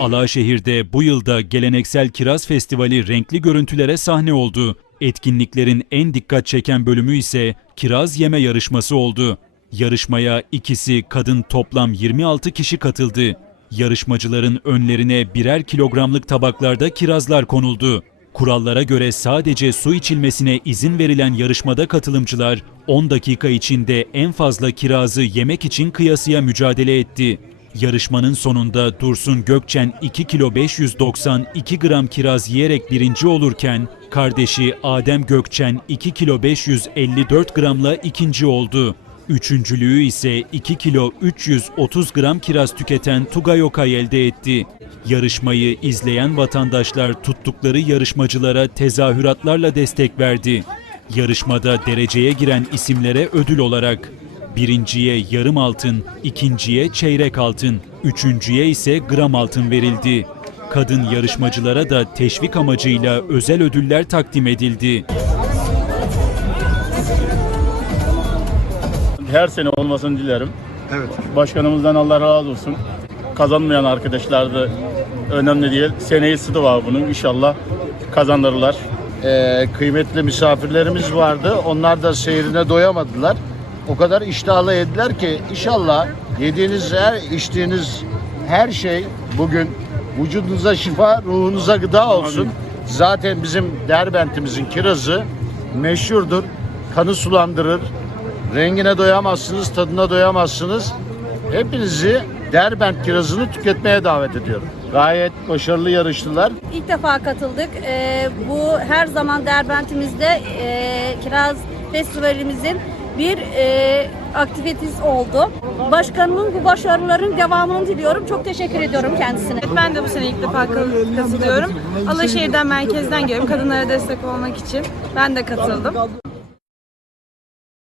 Alaşehir'de bu yılda geleneksel Kiraz Festivali renkli görüntülere sahne oldu. Etkinliklerin en dikkat çeken bölümü ise kiraz yeme yarışması oldu. Yarışmaya ikisi kadın toplam 26 kişi katıldı. Yarışmacıların önlerine birer kilogramlık tabaklarda kirazlar konuldu. Kurallara göre sadece su içilmesine izin verilen yarışmada katılımcılar 10 dakika içinde en fazla kirazı yemek için kıyasıya mücadele etti. Yarışmanın sonunda Dursun Gökçen 2 kilo 592 gram kiraz yiyerek birinci olurken kardeşi Adem Gökçen 2 kilo 554 gramla ikinci oldu. Üçüncülüğü ise 2 kilo 330 gram kiraz tüketen Tugay Okay elde etti. Yarışmayı izleyen vatandaşlar tuttukları yarışmacılara tezahüratlarla destek verdi. Yarışmada dereceye giren isimlere ödül olarak birinciye yarım altın, ikinciye çeyrek altın, üçüncüye ise gram altın verildi. Kadın yarışmacılara da teşvik amacıyla özel ödüller takdim edildi. Her sene olmasını dilerim. Evet. Başkanımızdan Allah razı olsun. Kazanmayan arkadaşlar da önemli değil. Seneyi sıdı var bunun. İnşallah kazanırlar. Ee, kıymetli misafirlerimiz vardı. Onlar da seyrine doyamadılar. O kadar iştahlı yediler ki inşallah yediğiniz her, içtiğiniz her şey bugün vücudunuza şifa, ruhunuza gıda olsun. Zaten bizim Derbent'imizin kirazı meşhurdur. Kanı sulandırır. Rengine doyamazsınız, tadına doyamazsınız. Hepinizi Derbent kirazını tüketmeye davet ediyorum. Gayet başarılı yarıştılar. İlk defa katıldık. Ee, bu her zaman Derbent'imizde e, Kiraz Festivalimizin bir e, aktivitesi oldu. Başkanımın bu başarıların devamını diliyorum. Çok teşekkür ediyorum kendisine. Ben de bu sene ilk defa ka- katılıyorum. Alaşehir'den merkezden geliyorum. Kadınlara destek olmak için. Ben de katıldım.